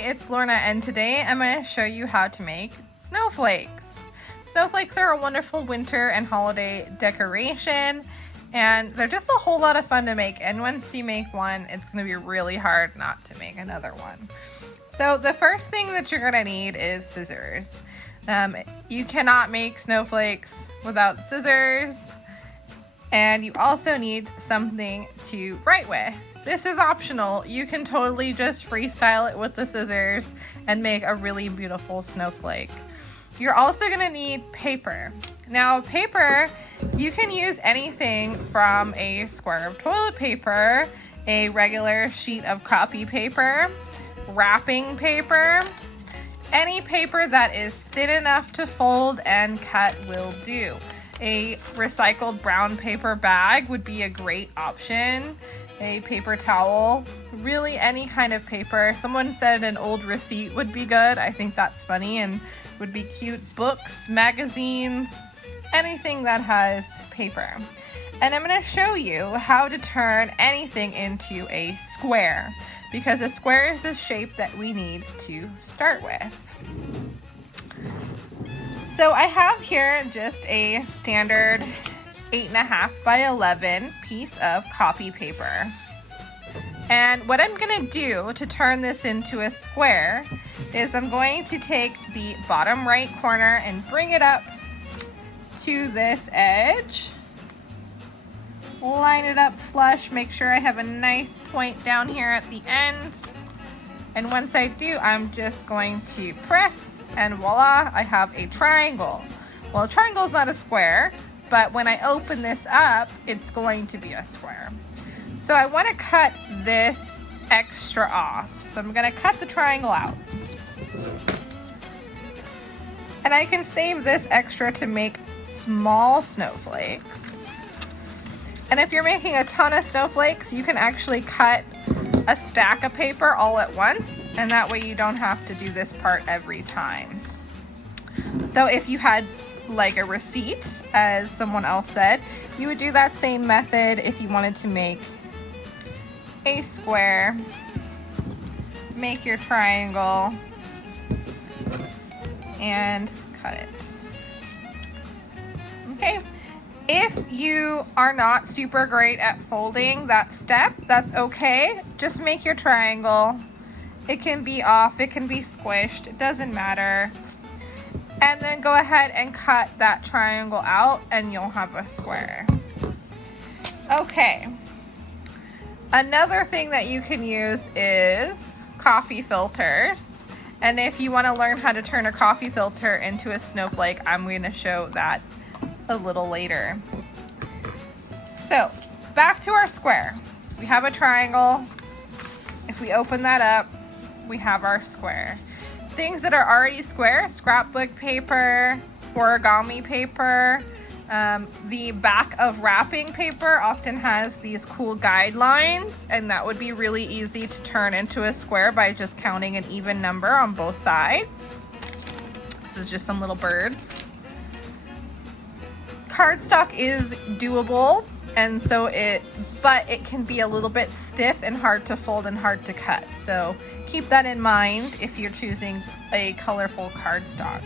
it's Lorna, and today I'm going to show you how to make snowflakes. Snowflakes are a wonderful winter and holiday decoration, and they're just a whole lot of fun to make, and once you make one, it's going to be really hard not to make another one. So the first thing that you're going to need is scissors. You cannot make snowflakes without scissors, and you also need something to write with. This is optional. You can totally just freestyle it with the scissors and make a really beautiful snowflake. You're also going to need paper. Now, paper, you can use anything from a square of toilet paper, a regular sheet of copy paper, wrapping paper. Any paper that is thin enough to fold and cut will do. A recycled brown paper bag would be a great option. A paper towel, really any kind of paper. Someone said an old receipt would be good. I think that's funny and would be cute. Books, magazines, anything that has paper. And I'm going to show you how to turn anything into a square, because a square is the shape that we need to start with. So I have here just a standard 8.5 by 11 piece of copy paper. And what I'm going to do to turn this into a square is I'm going to take the bottom right corner and bring it up to this edge. Line it up flush, make sure I have a nice point down here at the end. And once I do, I'm just going to press, and voila, I have a triangle. Well, a triangle is not a square, but when I open this up, it's going to be a square. So I want to cut this extra off. So I'm going to cut the triangle out. And I can save this extra to make small snowflakes. And if you're making a ton of snowflakes, you can actually cut a stack of paper all at once, and that way you don't have to do this part every time. So if you had like a receipt, as someone else said, you would do that same method if you wanted to make a square. Make your triangle and cut it. Okay. If you are not super great at folding that step, that's okay. Just make your triangle. It can be off, it can be squished, it doesn't matter. And then go ahead and cut that triangle out and you'll have a square. Okay. Another thing that you can use is coffee filters. And if you want to learn how to turn a coffee filter into a snowflake, I'm going to show that a little later. So, back to our square. We have a triangle. If we open that up, we have our square. Things that are already square: scrapbook paper, origami paper. The back of wrapping paper often has these cool guidelines, and that would be really easy to turn into a square by just counting an even number on both sides. This is just some little birds. Cardstock is doable, and so but it can be a little bit stiff and hard to fold and hard to cut. So keep that in mind if you're choosing a colorful cardstock.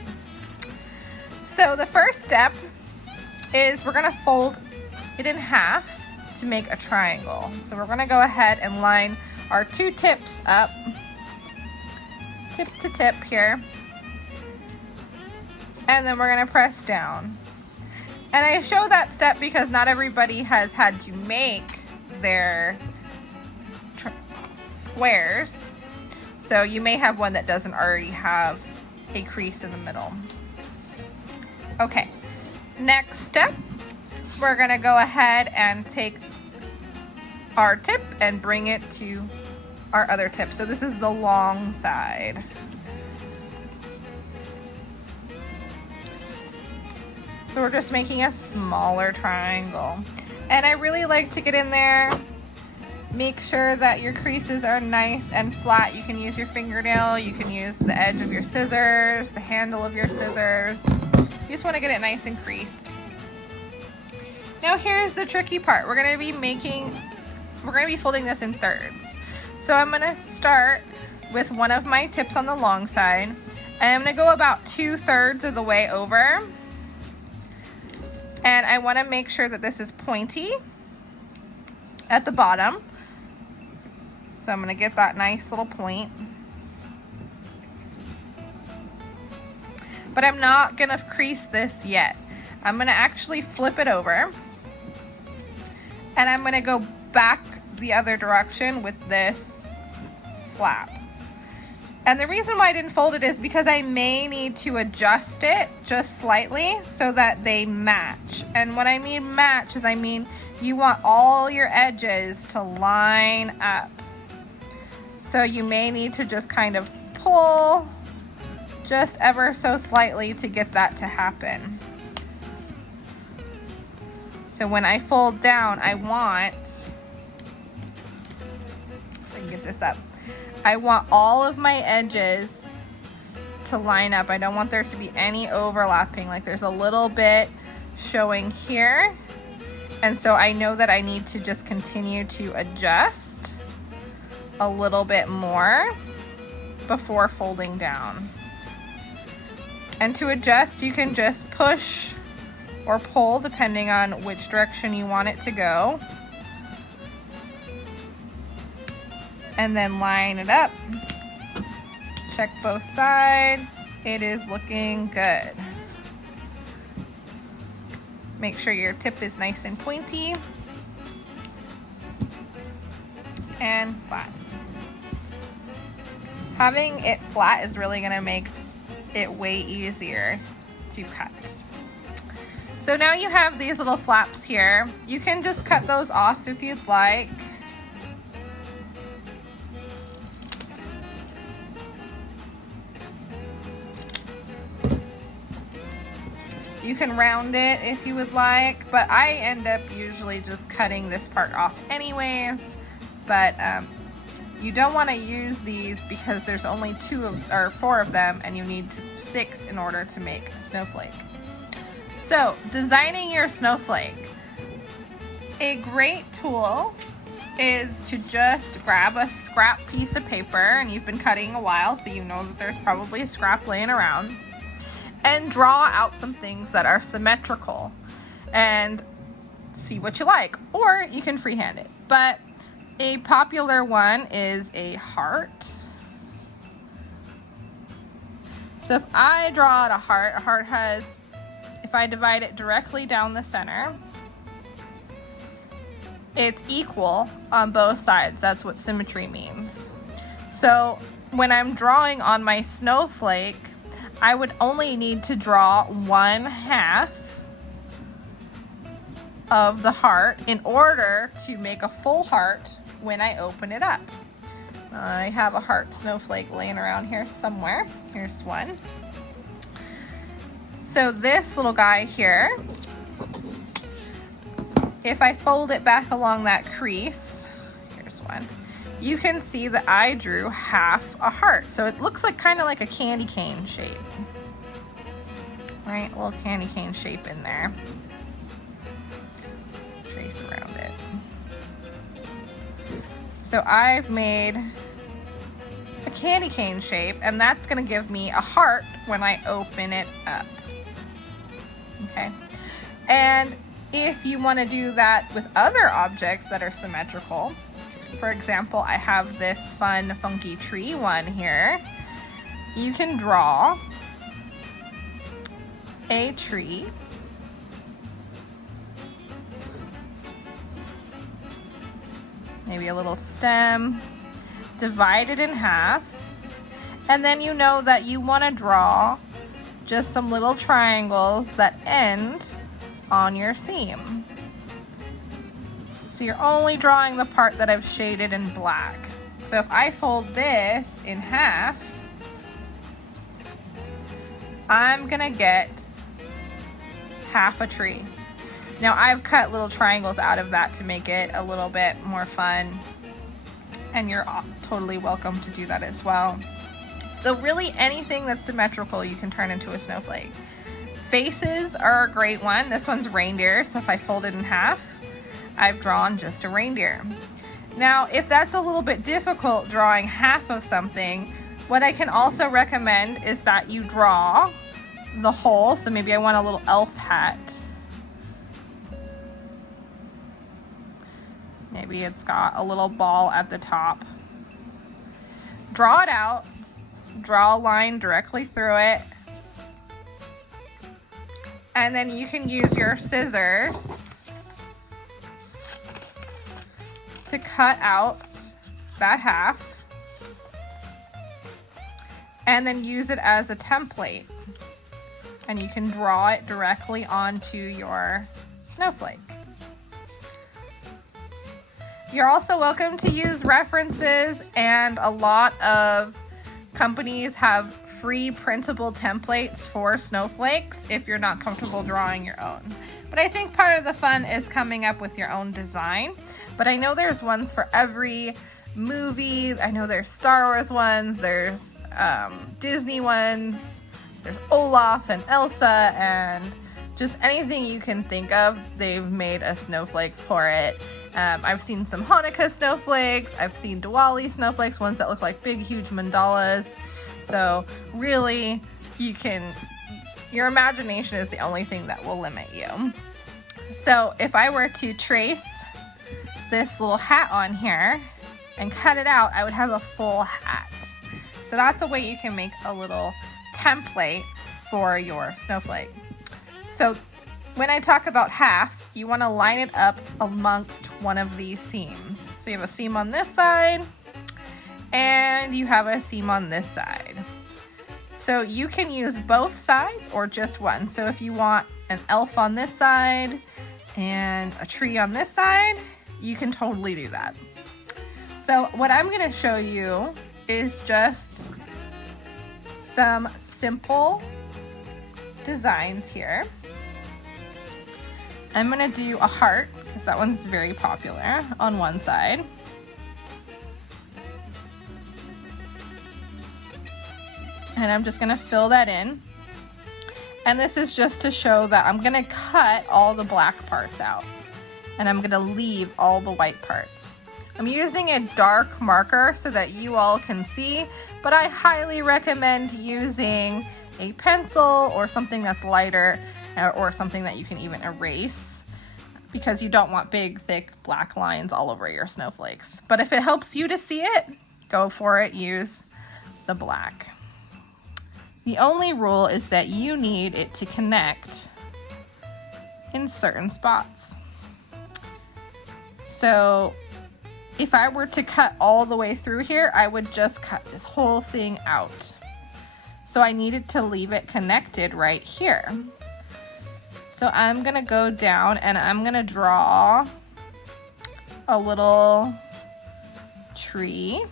So the first step is we're gonna fold it in half to make a triangle. So we're gonna go ahead and line our two tips up, tip to tip here, and then we're gonna press down. And I show that step because not everybody has had to make their squares. So you may have one that doesn't already have a crease in the middle. Okay, next step, we're gonna go ahead and take our tip and bring it to our other tip. So this is the long side. So we're just making a smaller triangle. And I really like to get in there, make sure that your creases are nice and flat. You can use your fingernail, you can use the edge of your scissors, the handle of your scissors. You just want to get it nice and creased. Now here's the tricky part. We're going to be folding this in thirds. So I'm going to start with one of my tips on the long side. I'm gonna go about 2/3 of the way over. And I wanna make sure that this is pointy at the bottom. So I'm gonna get that nice little point. But I'm not gonna crease this yet. I'm gonna actually flip it over. And I'm gonna go back the other direction with this flap. And the reason why I didn't fold it is because I may need to adjust it just slightly so that they match. And what I mean match is I mean you want all your edges to line up. So you may need to just kind of pull just ever so slightly to get that to happen. So when I fold down, I want, if I can get this up, I want all of my edges to line up. I don't want there to be any overlapping, like there's a little bit showing here. And so I know that I need to just continue to adjust a little bit more before folding down. And to adjust, you can just push or pull depending on which direction you want it to go. And then line it up. Check both sides. It is looking good. Make sure your tip is nice and pointy and flat. Having it flat is really gonna make it way easier to cut. So now you have these little flaps here. You can just cut those off if you'd like. You can round it if you would like, but I end up usually just cutting this part off anyways. But you don't want to use these because there's only 4 of them and you need 6 in order to make a snowflake. So designing your snowflake. A great tool is to just grab a scrap piece of paper, and you've been cutting a while so you know that there's probably a scrap laying around, and draw out some things that are symmetrical and see what you like, or you can freehand it. But a popular one is a heart. So if I draw out a heart has, if I divide it directly down the center, it's equal on both sides. That's what symmetry means. So when I'm drawing on my snowflake, I would only need to draw 1/2 of the heart in order to make a full heart when I open it up. I have a heart snowflake laying around here somewhere. Here's one. So this little guy here, if I fold it back along that crease, here's one, you can see that I drew 1/2 a heart. So it looks like kind of like a candy cane shape. Right, a little candy cane shape in there. Trace around it. So I've made a candy cane shape, and that's gonna give me a heart when I open it up. Okay, and if you wanna do that with other objects that are symmetrical, for example, I have this fun, funky tree one here. You can draw a tree. Maybe a little stem, divide it in half, and then you know that you want to draw just some little triangles that end on your seam. So you're only drawing the part that I've shaded in black. So if I fold this in half, I'm gonna get 1/2 a tree. Now I've cut little triangles out of that to make it a little bit more fun, and you're totally welcome to do that as well. So really anything that's symmetrical you can turn into a snowflake. Faces are a great one. This one's reindeer, so if I fold it in half, I've drawn just a reindeer. Now, if that's a little bit difficult drawing half of something, what I can also recommend is that you draw the whole. So maybe I want a little elf hat. Maybe it's got a little ball at the top. Draw it out, draw a line directly through it, and then you can use your scissors to cut out that half and then use it as a template. And you can draw it directly onto your snowflake. You're also welcome to use references, and a lot of companies have free printable templates for snowflakes if you're not comfortable drawing your own. But I think part of the fun is coming up with your own design. But I know there's ones for every movie. I know there's Star Wars ones, there's Disney ones, there's Olaf and Elsa, and just anything you can think of, they've made a snowflake for it. I've seen some Hanukkah snowflakes, I've seen Diwali snowflakes, ones that look like big, huge mandalas. So really, your imagination is the only thing that will limit you. So if I were to trace this little hat on here and cut it out, I would have a full hat. So that's a way you can make a little template for your snowflake. So when I talk about half, you want to line it up amongst one of these seams. So you have a seam on this side and you have a seam on this side. So you can use both sides or just one. So if you want an elf on this side and a tree on this side, you can totally do that. So what I'm going to show you is just some simple designs here. I'm going to do a heart because that one's very popular on one side. And I'm just going to fill that in. And this is just to show that I'm going to cut all the black parts out. And I'm going to leave all the white parts. I'm using a dark marker so that you all can see, but I highly recommend using a pencil or something that's lighter, or something that you can even erase, because you don't want big, thick black lines all over your snowflakes. But if it helps you to see it, go for it, use the black. The only rule is that you need it to connect in certain spots. So if I were to cut all the way through here, I would just cut this whole thing out. So I needed to leave it connected right here. So I'm gonna go down and I'm gonna draw a little tree.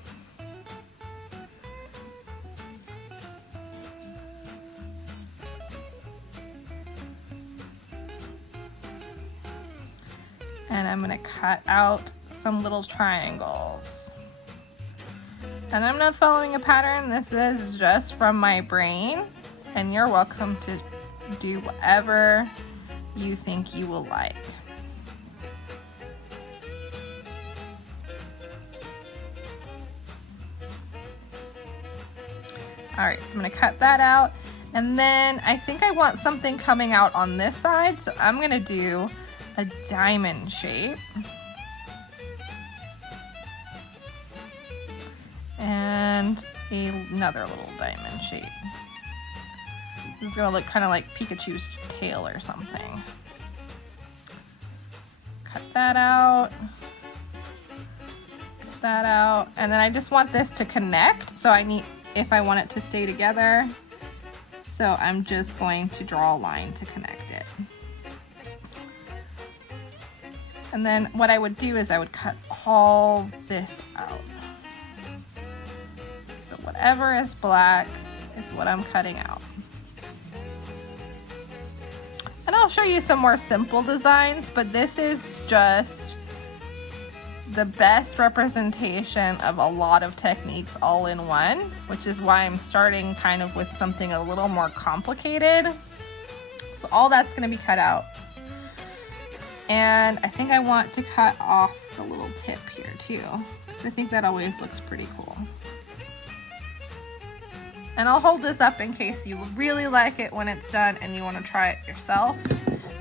And I'm gonna cut out some little triangles. And I'm not following a pattern, this is just from my brain, and you're welcome to do whatever you think you will like. All right, so I'm gonna cut that out, and then I think I want something coming out on this side, so I'm gonna do a diamond shape. And another little diamond shape. This is gonna look kind of like Pikachu's tail or something. Cut that out. Cut that out. And then I just want this to connect. So if I want it to stay together. So I'm just going to draw a line to connect it. And then what I would do is I would cut all this out. So whatever is black is what I'm cutting out. And I'll show you some more simple designs, but this is just the best representation of a lot of techniques all in one, which is why I'm starting kind of with something a little more complicated. So all that's going to be cut out. And I think I want to cut off the little tip here too. I think that always looks pretty cool. And I'll hold this up in case you really like it when it's done and you want to try it yourself.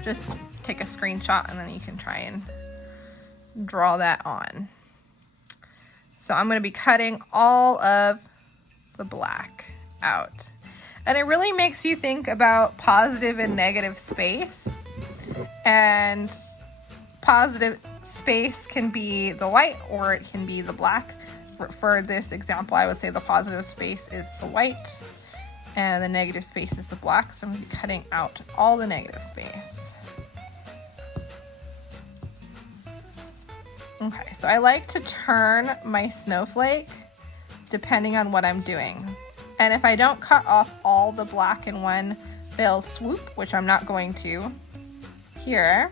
Just take a screenshot and then you can try and draw that on. So I'm going to be cutting all of the black out. And it really makes you think about positive and negative space. And positive space can be the white or it can be the black. For this example, I would say the positive space is the white and the negative space is the black. So I'm going to be cutting out all the negative space. Okay, so I like to turn my snowflake depending on what I'm doing. And if I don't cut off all the black in one fell swoop, which I'm not going to here,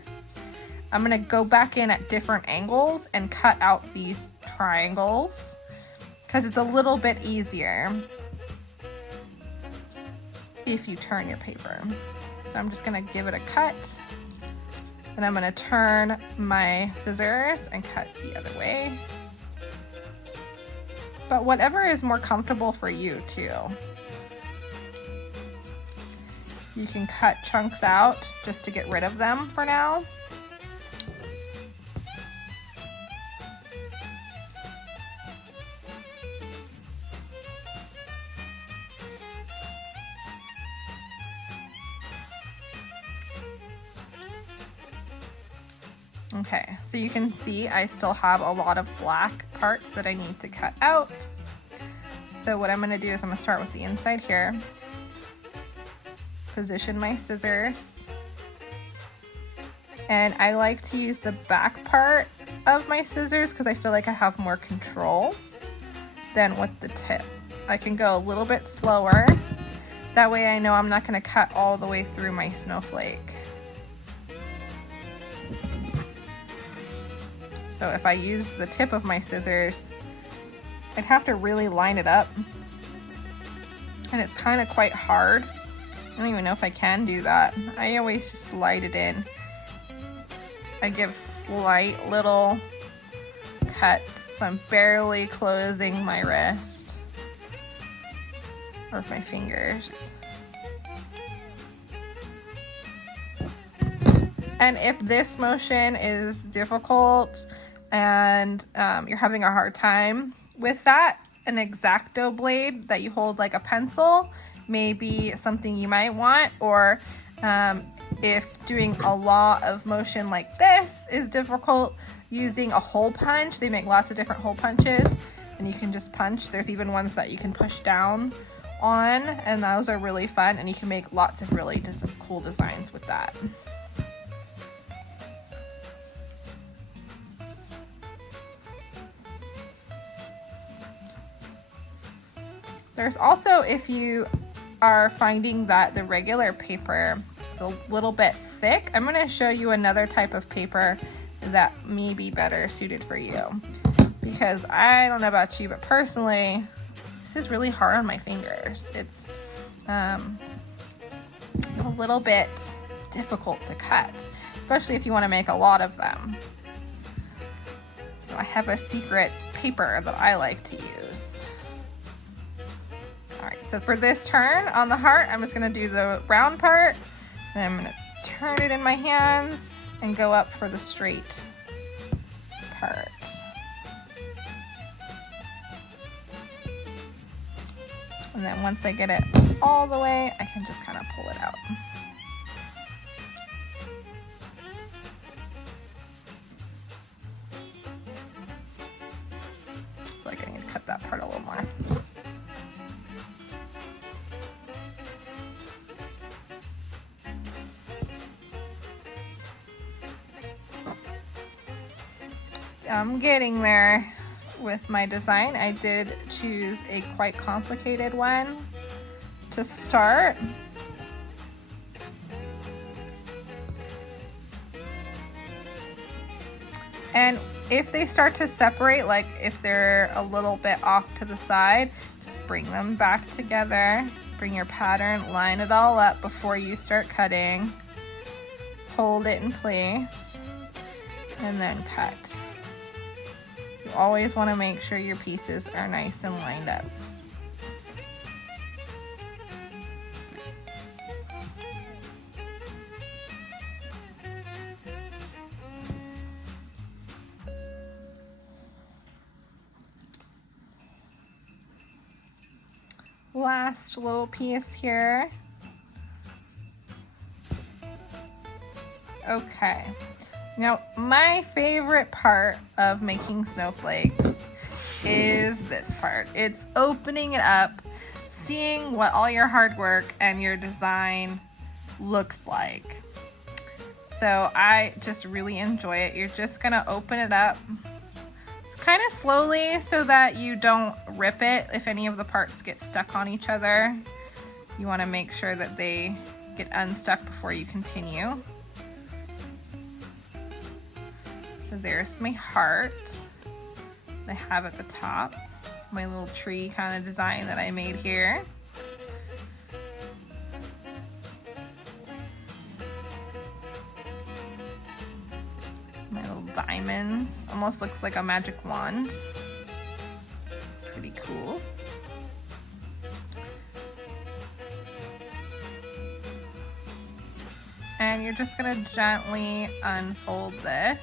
I'm going to go back in at different angles and cut out these triangles because it's a little bit easier if you turn your paper. So I'm just going to give it a cut. And I'm going to turn my scissors and cut the other way. But whatever is more comfortable for you too. You can cut chunks out just to get rid of them for now. Okay, so you can see I still have a lot of black parts that I need to cut out. So what I'm going to do is I'm going to start with the inside here. Position my scissors. And I like to use the back part of my scissors because I feel like I have more control than with the tip. I can go a little bit slower. That way I know I'm not going to cut all the way through my snowflake. So if I used the tip of my scissors, I'd have to really line it up. And it's kind of quite hard. I don't even know if I can do that. I always just slide it in. I give slight little cuts, so I'm barely closing my wrist or my fingers. And if this motion is difficult and you're having a hard time with that, an X-Acto blade that you hold like a pencil may be something you might want, or if doing a lot of motion like this is difficult, using a hole punch. They make lots of different hole punches and you can just punch. There's even ones that you can push down on, and those are really fun, and you can make lots of really cool designs with that. There's also, if you are finding that the regular paper is a little bit thick, I'm going to show you another type of paper that may be better suited for you. Because I don't know about you, but personally, this is really hard on my fingers. It's a little bit difficult to cut, especially if you want to make a lot of them. So I have a secret paper that I like to use. All right, so for this turn on the heart, I'm just gonna do the round part, and I'm gonna turn it in my hands and go up for the straight part. And then once I get it all the way, I can just kind of pull it out. I feel like I need to cut that part a little more. I'm getting there with my design. I did choose a quite complicated one to start. And if they start to separate, like if they're a little bit off to the side, just bring them back together. Bring your pattern, line it all up before you start cutting. Hold it in place and then cut. You always want to make sure your pieces are nice and lined up. Last little piece here. Okay, now my favorite part of making snowflakes is this part. It's opening it up, seeing what all your hard work and your design looks like. So I just really enjoy it. You're just gonna open it up kind of slowly so that you don't rip it if any of the parts get stuck on each other. You want to make sure that they get unstuck before you continue. So there's my heart I have at the top, my little tree kind of design that I made here. My little diamonds, almost looks like a magic wand. Pretty cool. And you're just gonna gently unfold this.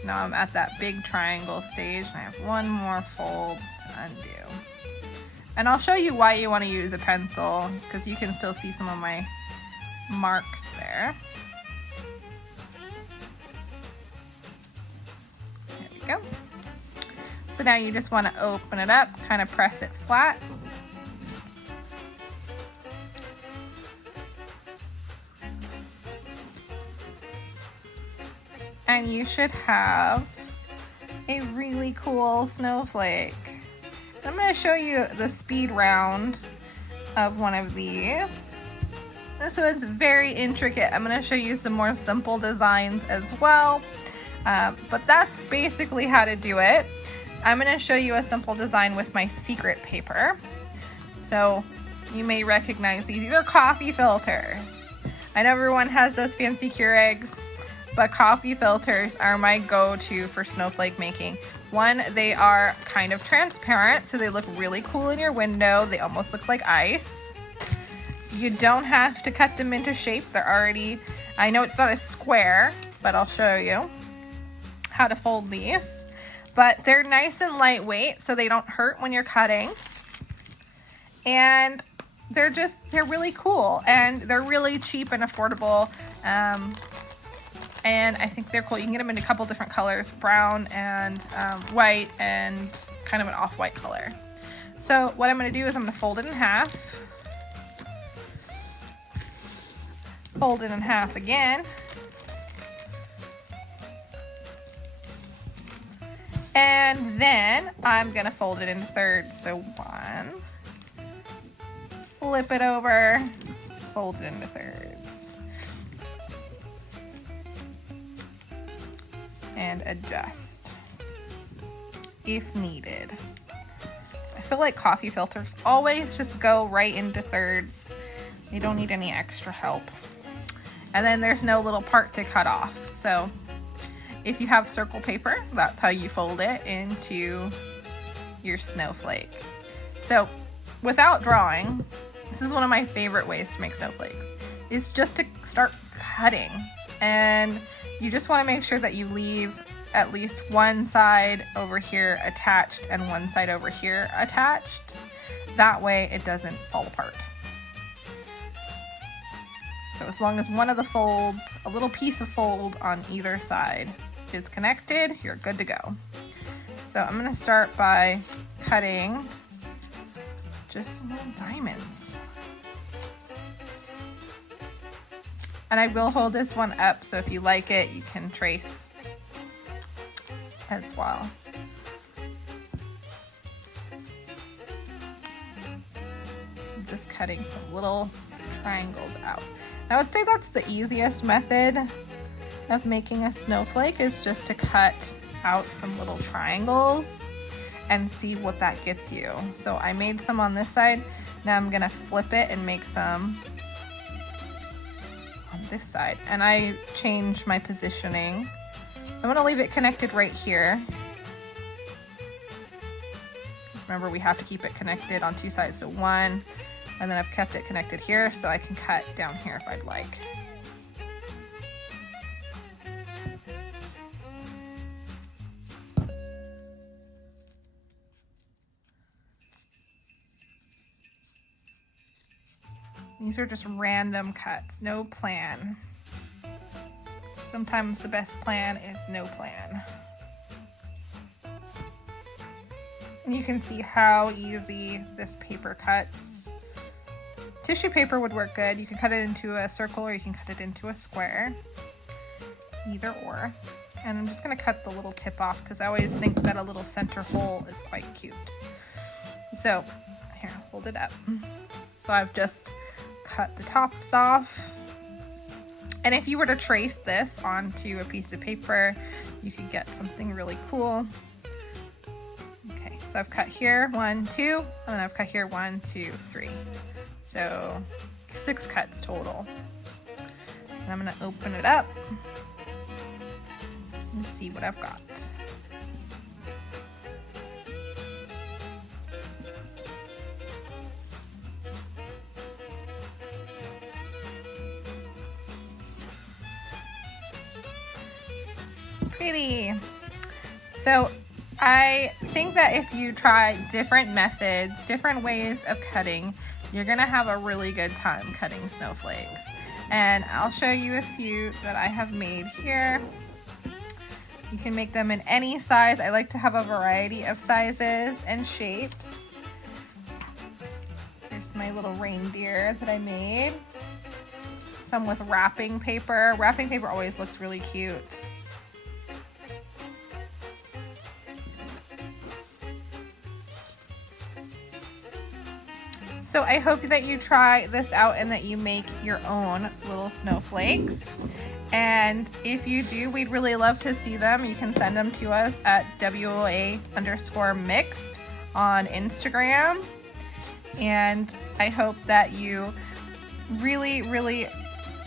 So now I'm at that big triangle stage and I have one more fold to undo. And I'll show you why you want to use a pencil, because you can still see some of my marks there. Go. So now you just want to open it up, kind of press it flat. And you should have a really cool snowflake. I'm going to show you the speed round of one of these. This one's very intricate. I'm going to show you some more simple designs as well. But that's basically how to do it. I'm going to show you a simple design with my secret paper. So you may recognize these. These are coffee filters. I know everyone has those fancy Keurigs, but coffee filters are my go-to for snowflake making. One, they are kind of transparent, so they look really cool in your window. They almost look like ice. You don't have to cut them into shape. They're already, I know it's not a square, but I'll show you how to fold these. But they're nice and lightweight, so they don't hurt when you're cutting. And they're really cool, and they're really cheap and affordable. And I think they're cool. You can get them in a couple different colors, brown and white and kind of an off-white color. So what I'm gonna do is I'm gonna fold it in half. Fold it in half again. And then I'm gonna fold it in thirds. So one, flip it over, fold it into thirds. And adjust if needed. I feel like coffee filters always just go right into thirds. You don't need any extra help. And then there's no little part to cut off. So if you have circle paper, that's how you fold it into your snowflake. So without drawing, this is one of my favorite ways to make snowflakes, is just to start cutting. And you just want to make sure that you leave at least one side over here attached and one side over here attached. That way it doesn't fall apart. So as long as one of the folds, a little piece of fold on either side is connected, you're good to go. So I'm gonna start by cutting just some little diamonds. And I will hold this one up, so if you like it, you can trace as well. So I'm just cutting some little triangles out. I would say that's the easiest method of making a snowflake, is just to cut out some little triangles and see what that gets you. So I made some on this side. Now I'm gonna flip it and make some on this side. And I changed my positioning. So I'm gonna leave it connected right here. remember we have to keep it connected on two sides, so one, and then I've kept it connected here so I can cut down here if I'd like. These are just random cuts, no plan. Sometimes the best plan is no plan. And you can see how easy this paper cuts. Tissue paper would work good. You can cut it into a circle or you can cut it into a square. Either or. And I'm just gonna cut the little tip off because I always think that a little center hole is quite cute. So, here, hold it up. So I've just cut the tops off. And if you were to trace this onto a piece of paper, you could get something really cool. Okay, so I've cut here 1, 2, and then I've cut here 1, 2, 3. So 6 cuts total. And I'm gonna open it up and see what I've got. Pretty. So I think that if you try different methods, different ways of cutting, you're gonna have a really good time cutting snowflakes. And I'll show you a few that I have made here. You can make them in any size. I like to have a variety of sizes and shapes. Here's my little reindeer that I made. Some with wrapping paper. Wrapping paper always looks really cute. So I hope that you try this out and that you make your own little snowflakes. And if you do, we'd really love to see them. You can send them to us at WOA_mixed on Instagram. And I hope that you really, really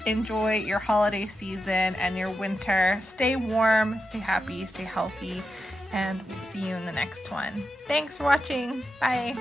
enjoy your holiday season and your winter. Stay warm, stay happy, stay healthy, and we'll see you in the next one. Thanks for watching. Bye.